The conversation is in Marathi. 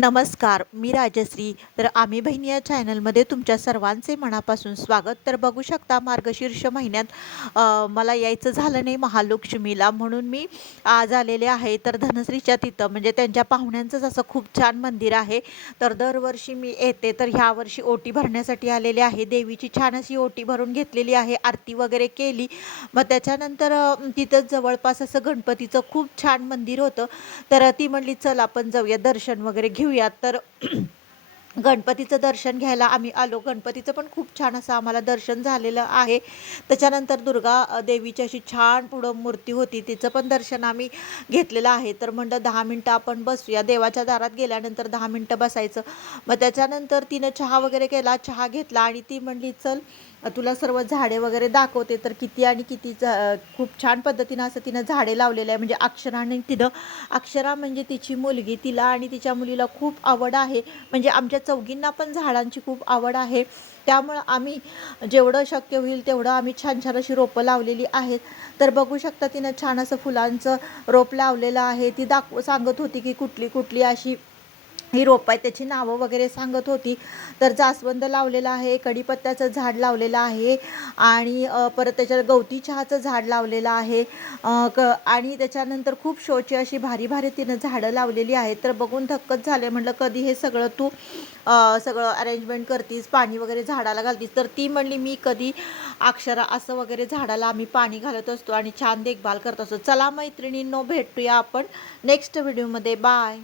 नमस्कार मी राजश्री. तर आम्ही बहिणी या चॅनलमध्ये तुमच्या सर्वांचे मनापासून स्वागत. तर बघू शकता मार्गशीर्ष महिन्यात मला यायचं झालं नाही महालक्ष्मीला. म्हणून मी आज आलेले आहे. तर धनश्रीच्या तिथं म्हणजे त्यांच्या पाहुण्यांचंच असं खूप छान मंदिर आहे. तर दरवर्षी मी येते. तर ह्या वर्षी ओटी भरण्यासाठी आलेले आहे. देवीची छान अशी ओटी भरून घेतलेली आहे. आरती वगैरे केली. मग त्याच्यानंतर तिथंच जवळपास असं गणपतीचं खूप छान मंदिर होतं. तर ती म्हणली चल आपण जाऊया. दर्शन वगैरे घेऊ घेऊयात तर गणपतीचं दर्शन घ्यायला आम्ही आलो. गणपतीचं पण खूप छान असं आम्हाला दर्शन झालेलं आहे. त्याच्यानंतर दुर्गा देवीची अशी छान पुढं मूर्ती होती. तिचं पण दर्शन आम्ही घेतलेलं आहे. तर म्हणलं दहा मिनटं आपण बसूया. देवाच्या दारात गेल्यानंतर दहा मिनटं बसायचं. मग त्याच्यानंतर तिनं चहा वगैरे केला. चहा घेतला आणि ती म्हणली चल तुला सर्व झाडे वगैरे दाखवते. तर किती आणि किती झा- खूप छान पद्धतीनं असं तिनं झाडे लावलेले आहे. म्हणजे अक्षराने तिनं अक्षरा म्हणजे तिची मुलगी. तिला आणि तिच्या मुलीला खूप आवड आहे. म्हणजे आमच्या चौघींना पण झाडांची खूप आवड आहे. त्यामुळं आम्ही जेवढं शक्य होईल तेवढं आम्ही छान छान अशी रोपं लावलेली आहेत. तर बघू शकता तिनं छान असं फुलांचं रोप लावलेलं आहे. ती दाखव सांगत होती की कुठली कुठली अशी ही रोप आहे त्याची नावं वगैरे सांगत होती. तर जास्वंद लावलेलं आहे कढीपत्त्याचं झाड लावलेलं आहे आणि परत त्याच्यात गवती चहाचं झाड लावलेलं आहे. क आणि त्याच्यानंतर खूप शोची अशी भारी भारी तिनं झाडं लावलेली आहेत. तर बघून थक्कच झाले म्हटलं कधी हे सगळं तू सगळं अरेंजमेंट करतीस पाणी वगैरे झाडाला घालतीस. तर ती म्हणली मी कधी अक्षरा असं वगैरे झाडाला आम्ही पाणी घालत असतो आणि छान देखभाल करत असतो. चला मैत्रिणींनो भेटूया आपण नेक्स्ट व्हिडिओमध्ये बाय